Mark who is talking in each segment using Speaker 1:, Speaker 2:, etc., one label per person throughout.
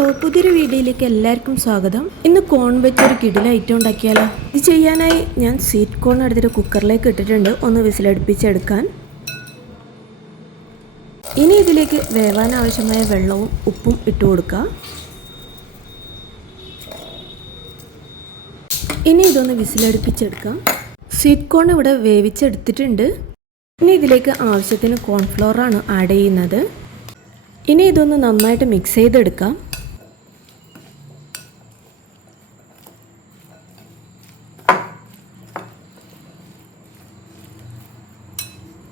Speaker 1: hello പുതിയൊരു വീഡിയോയിലേക്ക് എല്ലാവർക്കും സ്വാഗതം ഇന്ന് കോൺ വെച്ച് ഒരു കിടിൽ ഐറ്റം ഉണ്ടാക്കിയാലോ ഇത് ചെയ്യാനായി ഞാൻ സ്വീറ്റ് കോൺ എടുത്തിട്ട് കുക്കറിലേക്ക് ഇട്ടിട്ടുണ്ട് ഒന്ന് വിസിലടുപ്പിച്ചെടുക്കാൻ ഇനി ഇതിലേക്ക് വേവാൻ ആവശ്യമായ വെള്ളവും ഉപ്പും ഇട്ട് കൊടുക്കുക ഇനി ഇതൊന്ന് വിസിലടുപ്പിച്ചെടുക്കാം സ്വീറ്റ് കോൺ ഇവിടെ വേവിച്ചെടുത്തിട്ടുണ്ട് ഇനി ഇതിലേക്ക് ആവശ്യത്തിന് കോൺഫ്ലോറാണ് ആഡ് ചെയ്യുന്നത് ഇനി ഇതൊന്ന് നന്നായിട്ട് മിക്സ് ചെയ്തെടുക്കാം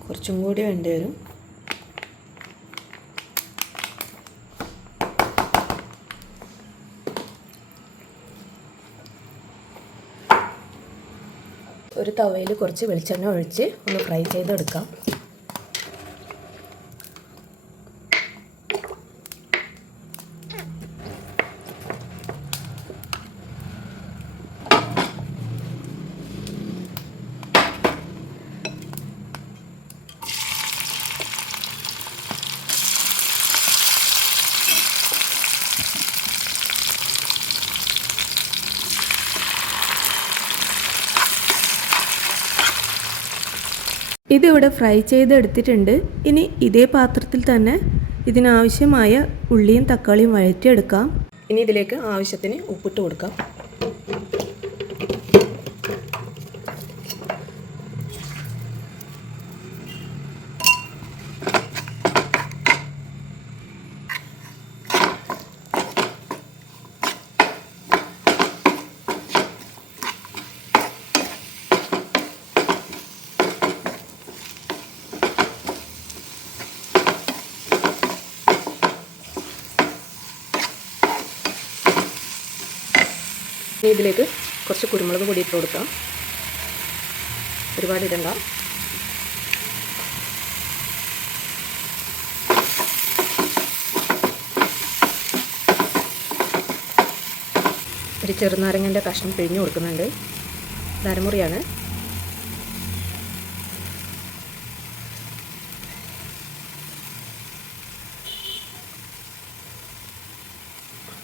Speaker 1: കുറച്ചും കൂടി വേണ്ടി വരും ഒരു തവയിൽ കുറച്ച് വെളിച്ചെണ്ണ ഒഴിച്ച് ഒന്ന് ഫ്രൈ ചെയ്തെടുക്കാം ഇതിവിടെ ഫ്രൈ ചെയ്തെടുത്തിട്ടുണ്ട് ഇനി ഇതേ പാത്രത്തിൽ തന്നെ ഇതിനാവശ്യമായ ഉള്ളിയും തക്കാളിയും വഴറ്റിയെടുക്കാം ഇനി ഇതിലേക്ക് ആവശ്യത്തിന് ഉപ്പിട്ട് കൊടുക്കാം ഇതിലേക്ക് കുറച്ച് കുരുമുളക് പൊടി ഇട്ട് കൊടുക്കാം ഒരുപാട് ഇടണ്ട ഒരു ചെറുനാരങ്ങൻ്റെ കഷ്ണം പിഴിഞ്ഞു കൊടുക്കുന്നുണ്ട് നരമുറിയാണ്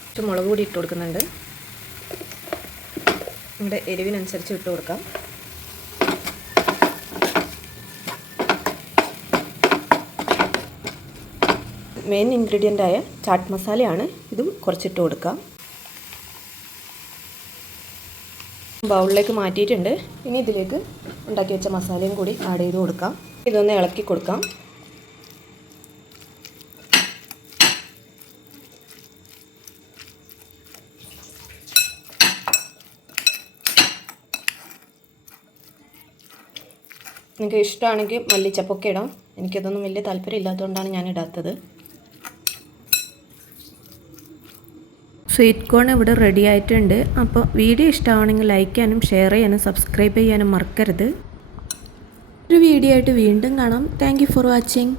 Speaker 1: കുറച്ച് മുളക് കൂടി ഇട്ട് കൊടുക്കുന്നുണ്ട് നമ്മുടെ എരിവിനനുസരിച്ച് ഇട്ട് കൊടുക്കാം മെയിൻ ഇൻഗ്രീഡിയൻ്റായ ചാട്ട് മസാലയാണ് ഇതും കുറച്ചിട്ട് കൊടുക്കാം ബൗളിലേക്ക് മാറ്റിയിട്ടുണ്ട് ഇനി ഇതിലേക്ക് ഉണ്ടാക്കി വെച്ച മസാലയും കൂടി ആഡ് ചെയ്ത് കൊടുക്കാം ഇതൊന്ന് ഇളക്കി കൊടുക്കാം നിങ്ങൾക്ക് ഇഷ്ടമാണെങ്കിൽ മല്ലിച്ചപ്പൊക്കെ ഇടാം എനിക്കതൊന്നും വലിയ താല്പര്യം ഇല്ലാത്തതുകൊണ്ടാണ് ഞാൻ ഇടാത്തത് സ്വീറ്റ് കോൺ ഇവിടെ റെഡി ആയിട്ടുണ്ട് അപ്പോൾ വീഡിയോ ഇഷ്ടമാണെങ്കിൽ ലൈക്ക് ചെയ്യാനും ഷെയർ ചെയ്യാനും സബ്സ്ക്രൈബ് ചെയ്യാനും മറക്കരുത് ഒരു വീഡിയോ ആയിട്ട് വീണ്ടും കാണാം താങ്ക് ഫോർ വാച്ചിങ്